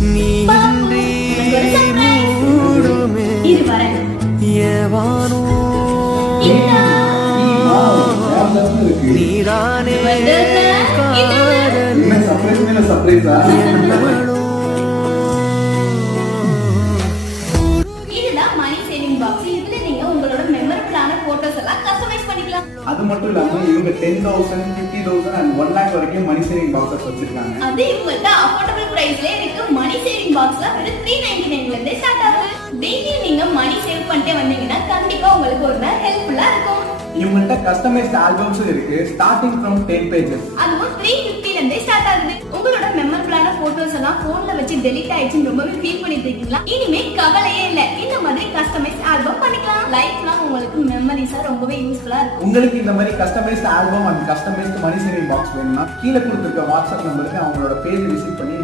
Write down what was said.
நீன்றி மூடுமே ஏவானோ நீதானே காதல் என்னாலும் அது மட்டும் இல்லாம இவங்க 10,000 50,000 and 1 lakh வரைக்கும் மணி சேவிங் பாக்ஸஸ் வச்சிருக்காங்க. அது இவங்கட்ட அஃபோர்டபிள் பிரைஸ்ல இருக்கு. மணி சேவிங் பாக்ஸ்ல வெறும் 399 ல இருந்தே ஸ்டார்ட் ஆகுது. டெய்லி நீங்க மணி சேவ் பண்ணிட்டே வந்தீங்கன்னா கண்டிப்பா உங்களுக்கு ஒரு நாள் ஹெல்ப்ஃபுல்லா இருக்கும். இவங்கள்ட்ட கஸ்டமைஸ்ட் ஆல்பம்ஸ் இருக்கு ஸ்டார்டிங் ஃப்ரம் 10 pages. அதுவும் 350 ல இருந்தே ஸ்டார்ட் ஆகுது. உங்களோட மெமரபிளான போட்டோஸ் எல்லாம் போன்ல வச்சு டெலீட் ஆயிடுச்சுன்னு ரொம்பவே ஃபீல் பண்ணிட்டு இருக்கீங்களா? இனிமே கவலையே இல்ல. இந்த மாதிரி கஸ்டமைஸ்ட் ஆல்பம் பண்ணிக்கலாம். லைஃப் லாங் உங்களுக்கு மெமரிஸா ரொம்பவே யூஸ்ஃபுல்லா இருக்கும். உங்களுக்கு இந்த மாதிரி customized album and customized money saving box வேணும்னா கீழே கொடுத்திருக்க வாட்ஸ்அப் நம்பருக்கு அவங்களோட பேஜ் விசிட் பண்ணி